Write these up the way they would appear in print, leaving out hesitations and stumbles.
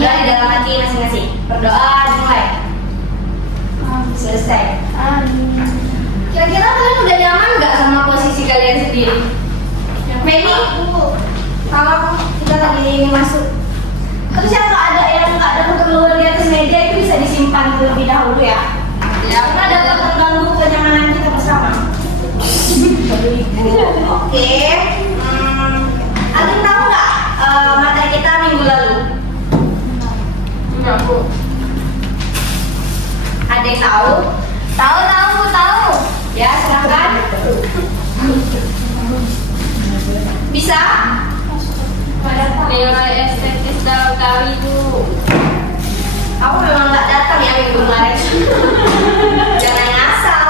Berdoa di dalam hati masing-masing. Berdoa dimulai. Selesai. Kira-kira kalian udah nyaman nggak sama posisi kalian sendiri? Meni? Kalau kita lagi ini masuk. Terus ya kalau ada yang nggak ada keperluan di atas meja itu bisa disimpan terlebih dahulu ya. Karena dapat mengganggu kenyamanan kita bersama. Oke. Ada yang tahu nggak materi kita minggu lalu? Enggak, Bu. Ada yang tahu? Tahu. Ya, silakan. Bisa? Nilai estetis dalam kali itu. Aku memang nggak datang ya minggu kemarin. Jangan ngasal.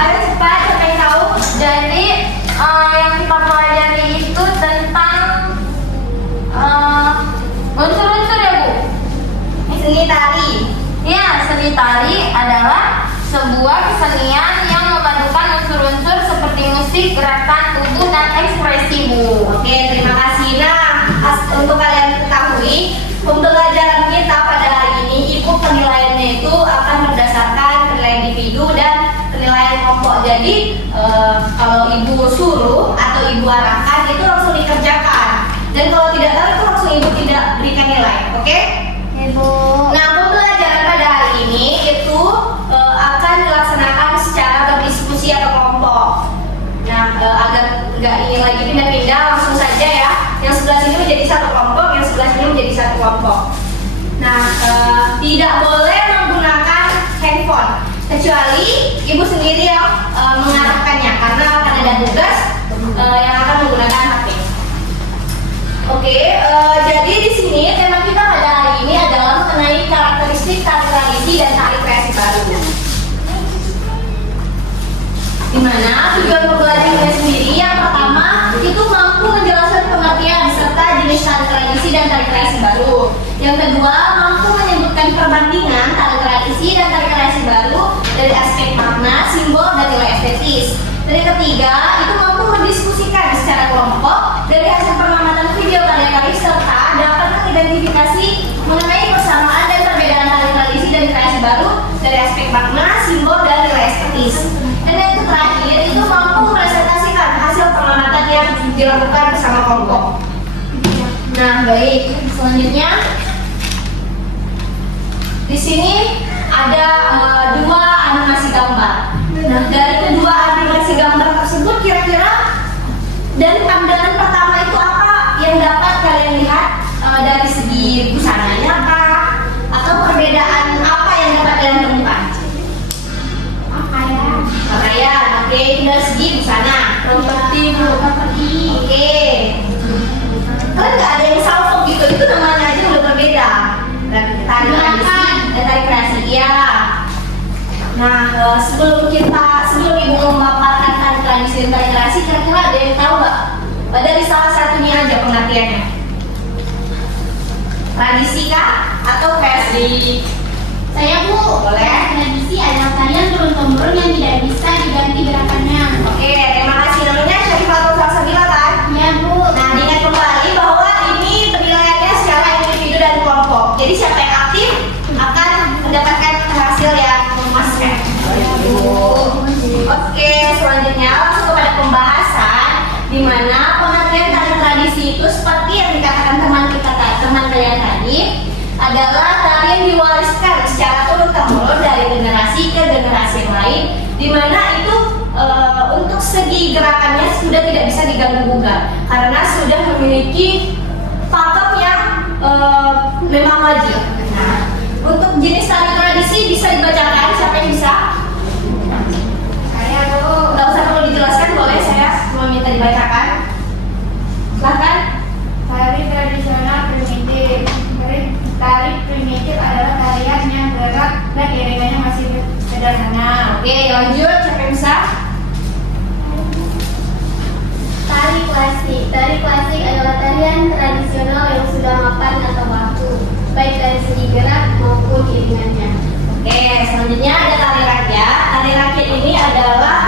Ayo cepat, siapa yang tahu? Jadi yang kita pelajari itu tentang unsur-unsur ya, Bu. Seni tari. Ya, seni tari adalah sebuah kesenian yang memadukan unsur-unsur seperti musik, gerakan tubuh, dan ekspresi, Bu. Oke, terima kasih. Nah, untuk kalian ketahui, pembelajaran kita pada hari ini itu penilaiannya itu akan berdasarkan penilaian individu dan penilaian kelompok. Jadi kalau ibu suruh atau ibu arahkan itu langsung dikerjakan. Dan kalau tidak tahu itu langsung ibu tidak berikan nilai. Oke? Ibu. Nah, pembelajaran pada hari ini itu akan dilaksanakan secara berdiskusi atau kelompok. Nah, agar nggak ini lagi pindah-pindah, langsung saja ya. Yang sebelah sini menjadi satu kelompok, yang sebelah sini menjadi satu kelompok. Nah, tidak boleh menggunakan handphone kecuali ibu sendiri yang mengarahkannya, karena akan ada tugas yang akan menggunakan HP. Oke, jadi di sini tema kita pada hari ini adalah mengenai karakteristik tari tradisi dan tari kreasi baru. Dimana tujuan pembelajarannya sendiri yang pertama itu mampu menjelaskan pengertian serta jenis tari tradisi dan tari kreasi baru. Yang kedua, mampu menyebutkan perbandingan tari tradisi dan tari kreasi baru dari aspek makna, simbol, dan nilai estetis. Dan yang ketiga, itu mampu mendiskusikan secara kelompok dari hasil pengamatan video karya-karya serta dapat mengidentifikasi mengenai persamaan dan perbedaan tari tradisi dan kreasi baru dari aspek makna, simbol, dan nilai estetis. Dan yang terakhir itu mampu mempresentasikan hasil pengamatan yang dilakukan bersama kelompok. Nah, baik. Selanjutnya di sini ada dua animasi gambar. Nah, dari kedua animasi gambar tersebut kira-kira dari pandangan pertama itu apa yang dapat kalian lihat dari segi busananya kah? Atau perbedaan apa yang dapat kalian temukan? Pakaian, oke, dari segi busana. Properti, Bu. Oke. Kan nggak ada yang salvo gitu, itu namanya aja udah berbeda. Tari tradisi dan tari kreasi, iya. Nah, sebelum ibu memaparkan tari tradisi dan tari kreasi, kira-kira ada yang tahu nggak? Dari salah satunya aja pengertiannya. Tradisi kah atau kreasi? Saya, Bu. Boleh. Tradisi adalah tarian turun-temurun yang tidak bisa diganti gerakannya. Oke, terima kasih. Namanya Syarifatul Salsabila kan? Ya, Bu. Nah, diingat kembali bahwa ini penilaiannya secara individu dan kelompok. Jadi siapa yang aktif akan mendapatkan hasil yang memuaskan. Oke, selanjutnya langsung kepada pembahasan di mana pengertian tari tradisi itu seperti yang dikatakan teman kalian tadi adalah tari yang diwariskan secara turun-temurun dari generasi ke generasi yang lain, di mana itu untuk segi gerakannya sudah tidak bisa diganggu-gugat karena sudah memiliki pakem yang memang wajib. Nah, untuk jenis tari tradisi bisa dibacakan, siapa yang bisa? Saya, Bu. Nggak usah perlu dijelaskan, boleh saya cuma minta dibacakan. Silahkan. Tari tradisional primitif. Tari primitif adalah tarian yang gerak dan iringannya masih sederhana. Oke, lanjut, siapa yang bisa? Tari klasik. Tari klasik adalah tarian tradisional yang sudah mapan atau baku, baik dari segi gerak maupun iringannya. Oke, selanjutnya ada tari rakyat. Tari rakyat ini adalah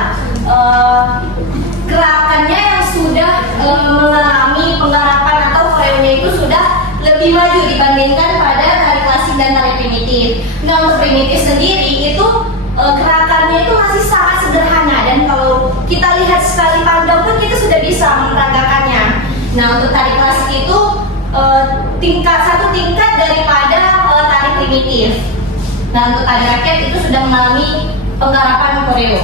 gerakannya yang sudah mengalami penggarapan atau koreonya itu sudah lebih maju dibandingkan pada tari klasik dan tari primitif. Nah, untuk primitif sendiri itu gerakannya itu masih sangat sederhana, dan kalau kita lihat sekali pandang pun kita sudah bisa memperagakannya. Nah, untuk tari klasik itu satu tingkat daripada tari primitif. Nah, untuk tari rakyat itu sudah mengalami penggarapan koreo.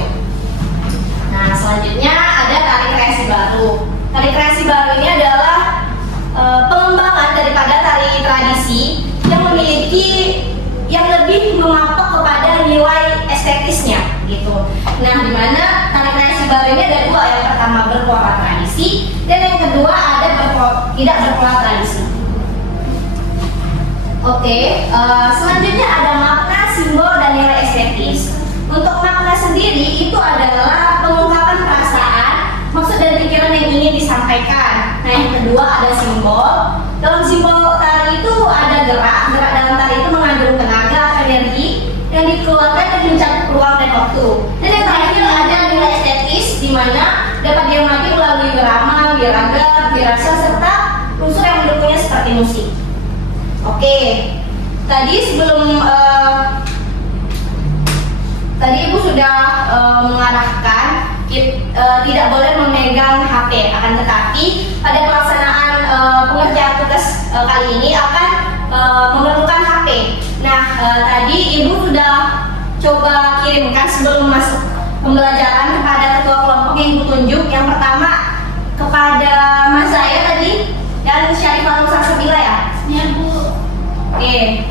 Nah, selanjutnya ada tari kreasi baru. Tari kreasi baru ini adalah pengembangan daripada tari tradisi yang memiliki yang lebih mematok kepada nilai estetisnya gitu. Nah, di mana tari kreasi baru ini ada dua, yang pertama berpola tradisi dan yang kedua ada tidak berpola tradisi. Oke, selanjutnya ada makna, simbol, dan nilai estetis. Untuk makna sendiri itu adalah pengungkapan perasaan, maksud dan pikiran yang ingin disampaikan. Nah, yang kedua ada simbol. Dalam simbol tari itu ada gerak dalam tari itu mengandung tenaga, energi yang dikeluarkan dan mencakup ruang dan waktu. Dan yang terakhir ada nilai estetis, di mana dapat diamati melalui irama, wiraga, wirasa, serta unsur yang mendukungnya seperti musik. Oke, tadi Ibu sudah mengarahkan tidak boleh memegang HP, akan tetapi pada pelaksanaan pengerjaan tugas kali ini akan memerlukan HP. Nah, tadi Ibu sudah coba kirimkan sebelum masuk pembelajaran kepada ketua kelompok yang Ibu tunjuk. Yang pertama kepada Mas Zaya tadi dan Syarifah Salsabila ya? Ya, Bu. Oke.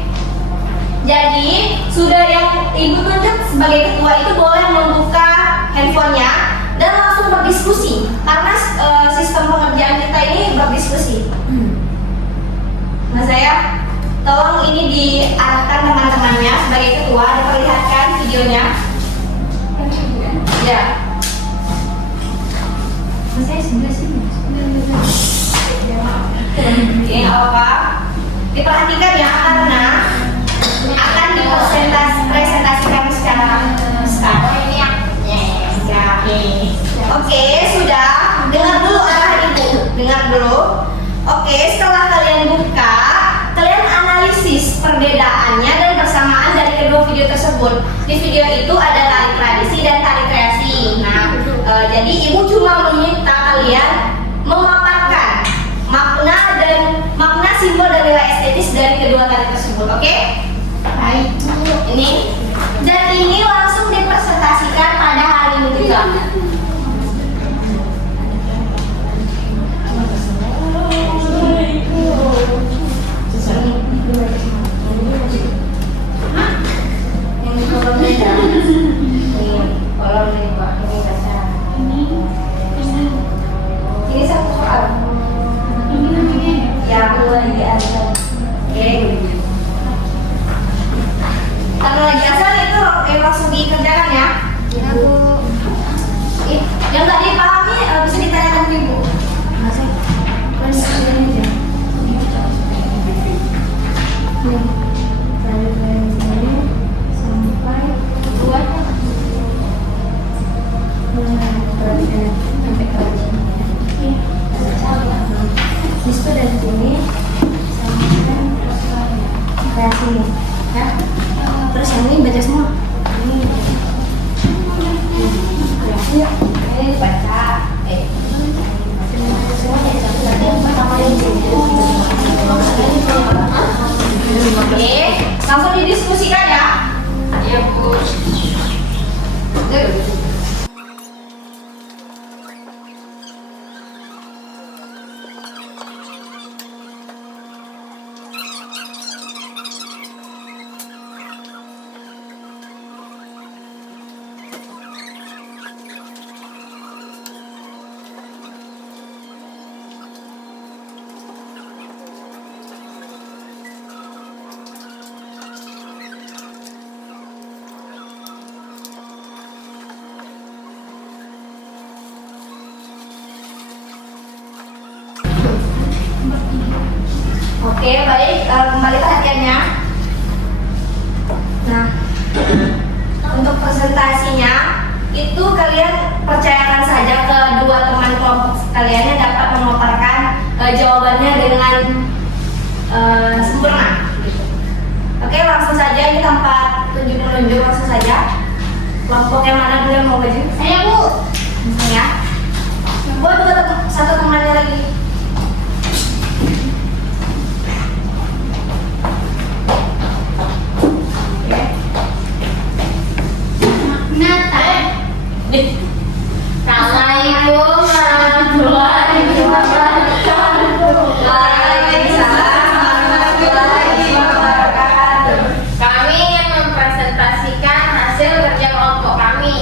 Jadi sudah yang Ibu tunjuk sebagai ketua itu boleh membuka handphonenya dan langsung berdiskusi, karena sistem pengerjaan kita ini berdiskusi. Mas Zaya, tolong ini diarahkan teman-temannya sebagai ketua, diperlihatkan videonya. Ya. Mas Zaya sebelah sini. Oke, nggak apa-apa. Diperhatikan ya, karena akan dipresentasikan secara sekarang. Oke, sudah. Dengar dulu arahan Ibu. Dengar dulu. Oke, setelah kalian buka, kalian analisis perbedaannya dan persamaan dari kedua video tersebut. Di video itu ada tari tradisi dan tari kreasi. Nah, jadi Ibu cuma meminta kalian memaparkan makna, simbol, dan nilai estetis dari kedua tari tersebut. Oke? Baik, ini langsung dipresentasikan pada hari ini juga. Ini satu soal. Ya, mulai diajar. Oke. Karena lagi asal itu langsung dikerjakan ya. Ya, Bu. Yang nggak dipahami bisa ditanyakan ke Ibu. Dari sini sampai sini, ya. Terus yang ini baca semua. Ini baca. Oke, langsung didiskusikan ya. Iya, Bu. Oke, baik. Kembali perhatiannya. Nah, untuk presentasinya itu kalian percayakan saja ke dua teman kelompok kalian yang dapat memaparkan jawabannya dengan sempurna. Oke, langsung saja ini tanpa tunjuk-menunjuk, langsung saja. Kelompok yang mana dulu yang mau baju? Saya, Bu. Ya. Buat satu temannya lagi. Oke. Makna tari. Assalamualaikum warahmatullahi wabarakatuh. Waalaikumsalam warahmatullahi wabarakatuh. Kami ingin mempresentasikan hasil kerja kelompok kami.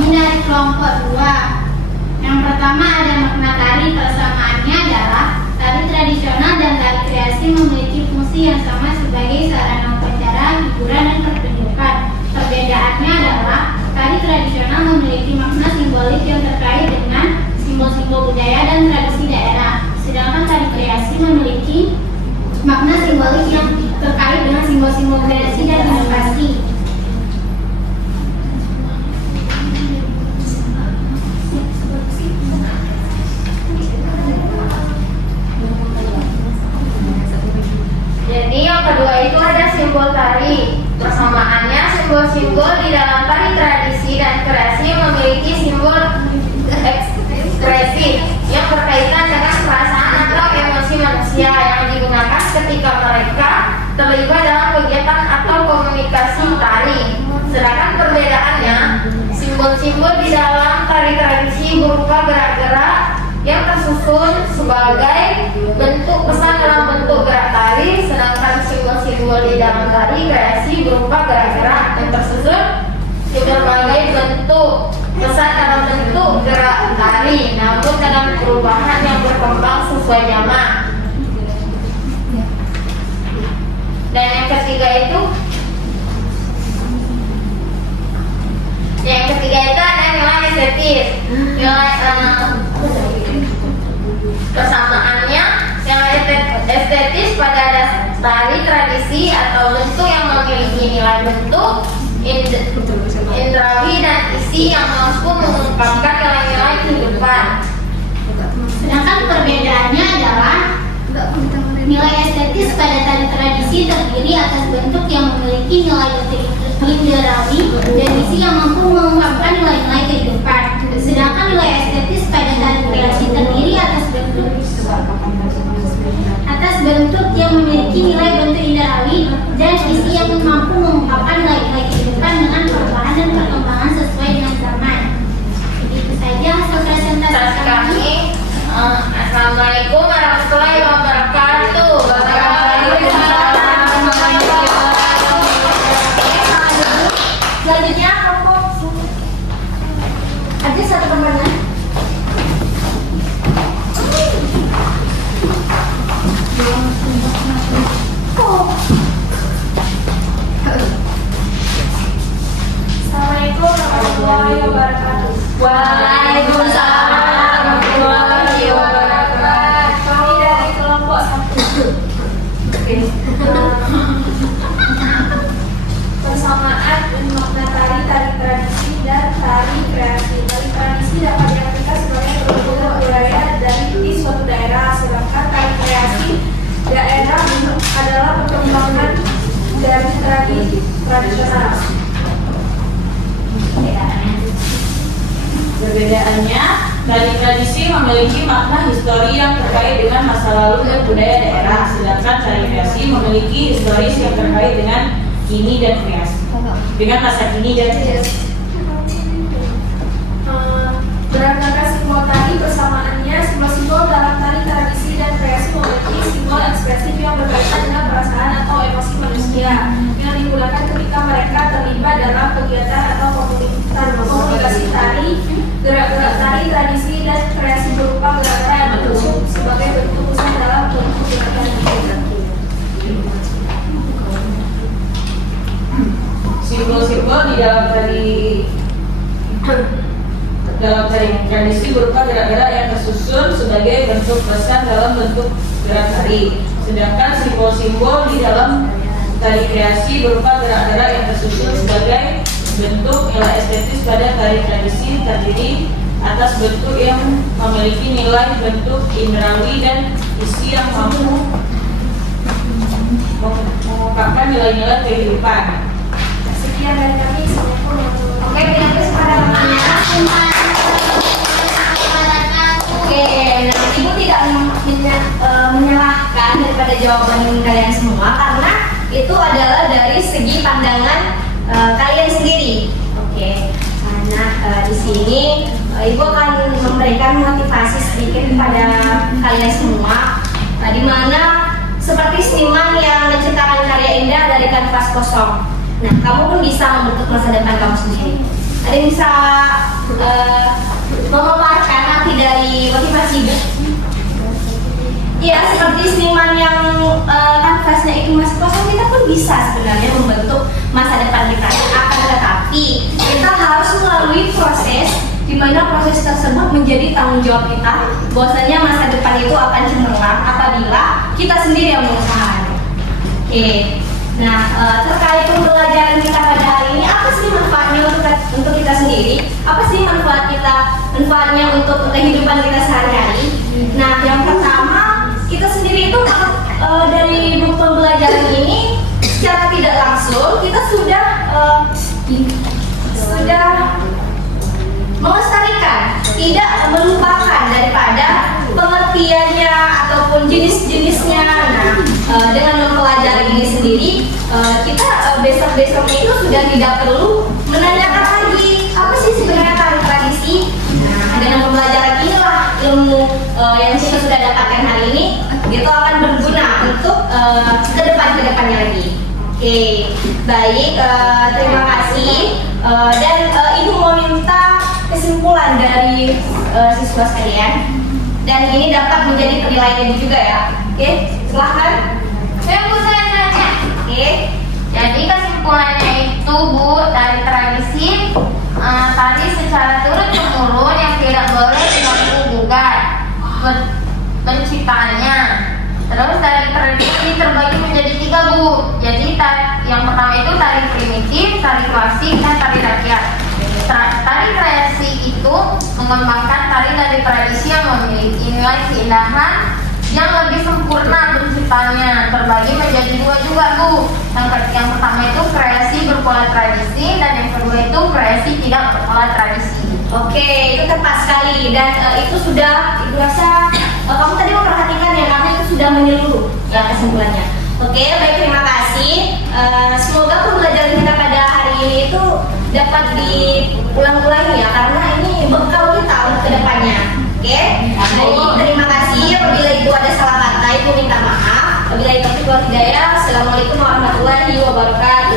Ini dari kelompok 2. Yang pertama ada makna tari. Persamaannya adalah tari tradisional dan tari kreasi memiliki fungsi yang sama sebagai sarana upacara, hiburan, dan pertunjukan. Perbedaannya adalah tari tradisional memiliki makna simbolik yang terkait dengan simbol-simbol budaya dan tradisi daerah. Sedangkan tari kreasi memiliki makna simbolik yang terkait dengan simbol-simbol kreasi dan inovasi. Jadi yang kedua itu ada simbol tari. Persamaannya simbol-simbol di dalam tari tradisi dan kreasi memiliki simbol ekspresif yang berkaitan dengan perasaan atau emosi manusia yang digunakan ketika mereka terlibat dalam kegiatan atau komunikasi tari. Sedangkan perbedaannya, simbol-simbol di dalam tari tradisi berupa gerak-gerak yang tersusun sebagai bentuk pesan dalam bentuk gerak tari, sedangkan simbol-simbol di dalam tari kreasi berupa gerak-gerak yang tersusun sebagai bentuk pesan dalam bentuk gerak tari, namun dalam perubahan yang berkembang sesuai zaman. Dan yang ketiga itu ada nilai estetis. Nilai persamaannya nilai estetis pada dasar tari tradisi atau bentuk yang memiliki nilai bentuk, indrawi dan isi yang mampu mengungkapkan nilai-nilai kehidupan. Sedangkan perbedaannya adalah nilai estetis pada tari tradisi terdiri atas bentuk yang memiliki nilai indrawi dan isi yang mampu mengungkapkan nilai-nilai kehidupan. Sedangkan nilai estetis pada tari kreasi terdiri atas bentuk yang memiliki nilai bentuk indrawi dan isi yang mampu mengungkapkan nilai-nilai kehidupan dengan perubahan dan perkembangan sesuai dengan zaman. Itu saja hasil presentasi kami. Assalamualaikum warahmatullahi wabarakatuh. Selanjutnya kelompok aja satu temannya. Assalamualaikum warahmatullahi wabarakatuh. Waalaikumsalam warahmatullahi wabarakatuh. Kami dari kelompok 1. Persamaan dan makna tari tradisi dan tari kreasi. Tari tradisi dapat diartikan sebagai produk budaya dari suatu daerah, sedangkan tari kreasi daerah adalah perkembangan dari tradisi tradisional. Perbedaannya, tari tradisi memiliki makna histori yang terkait dengan masa lalu dan budaya daerah, sedangkan tari kreasi memiliki historis yang terkait dengan kini dan kreasi, dengan masa kini dan kreasi. Berdasarkan simbol tari, persamaannya simbol-simbol dalam tari tradisi dan kreasi memiliki simbol ekspresif yang berkaitan dengan perasaan atau emosi manusia yang digunakan ketika mereka terlibat dalam kegiatan atau komunikasi tari. Gerak-gerak tari tradisi dan kreasi berupa gerak-gerak yang tersusun sebagai bentuk pesan dalam bentuk gerakan. Simbol-simbol di dalam tari tradisi berupa gerak-gerak yang tersusun sebagai bentuk pesan dalam bentuk gerak tari. Sedangkan simbol-simbol di dalam tari kreasi berupa gerak-gerak yang tersusun sebagai bentuk nilai estetis pada tari tradisi terdiri atas bentuk yang memiliki nilai bentuk indrawi dan isi yang mampu nilai-nilai kehidupan. Sekian dari kami. Oke, terima kasih kepada temannya. Oke, nah Ibu tidak menyalahkan daripada jawaban kalian semua karena itu adalah dari segi pandangan kalian sendiri. Oke, karena di sini Ibu akan memberikan motivasi sedikit kepada kalian semua, di mana seperti seniman yang menciptakan karya indah dari kanvas kosong. Nah, kamu pun bisa membentuk masa depan kamu sendiri. Ada yang bisa memaparkan arti dari motivasi Ibu? Ya, seperti seniman yang kanvasnya itu masih kosong, kita pun bisa sebenarnya membentuk masa depan kita. Akan tetapi kita harus melalui proses di mana proses tersebut menjadi tanggung jawab kita. Bahwasanya masa depan itu akan cemerlang apabila kita sendiri yang mengusahakan. Oke. Nah, terkait pembelajaran kita pada hari ini, apa sih manfaatnya untuk kita sendiri? Apa sih manfaatnya untuk kehidupan kita sehari-hari? Nah, yang pertama, kita sendiri itu dari buku pembelajaran ini secara tidak langsung kita sudah melestarikan, tidak melupakan daripada pengertiannya ataupun jenis-jenisnya. Nah, dengan mempelajari ini sendiri, kita besok-besoknya itu sudah tidak perlu menanyakan lagi apa sih sebenarnya tari tradisi. Nah, dengan pembelajaran inilah ilmu yang kita sudah dapatkan hari ini itu akan berguna untuk kedepannya lagi. Oke, baik, terima kasih. Dan Ibu mau minta kesimpulan dari siswa sekalian, dan ini dapat menjadi penilaian Ibu juga ya. Oke, silahkan. Saya tanya. Oke. Jadi kesimpulannya itu Bu, dari tradisi tadi secara turun temurun yang tidak boleh diganggu gugat penciptaannya. Terus dari tradisi terbagi menjadi 3 Bu. Jadi yang pertama itu tari primitif, tari klasik, dan tari rakyat. Tari kreasi itu mengembangkan tari dari tradisi yang memiliki nilai keindahan yang lebih sempurna penciptaannya, terbagi menjadi 2 juga Bu. Yang pertama itu kreasi berpola tradisi, dan yang kedua itu kreasi tidak berpola tradisi. Oke, itu tepat sekali, dan itu sudah Ibu rasa kamu tadi memperhatikan ya, karena itu sudah menyeluruh ya kesimpulannya. Oke, baik, terima kasih. Semoga pembelajaran kita pada hari ini itu dapat diulang-ulangi ya, karena ini bekal kita untuk kedepannya. Oke, baik, terima kasih. Apabila Ibu ada salah kata, Ibu minta maaf. Apabila itu tidak, Assalamualaikum warahmatullahi wabarakatuh.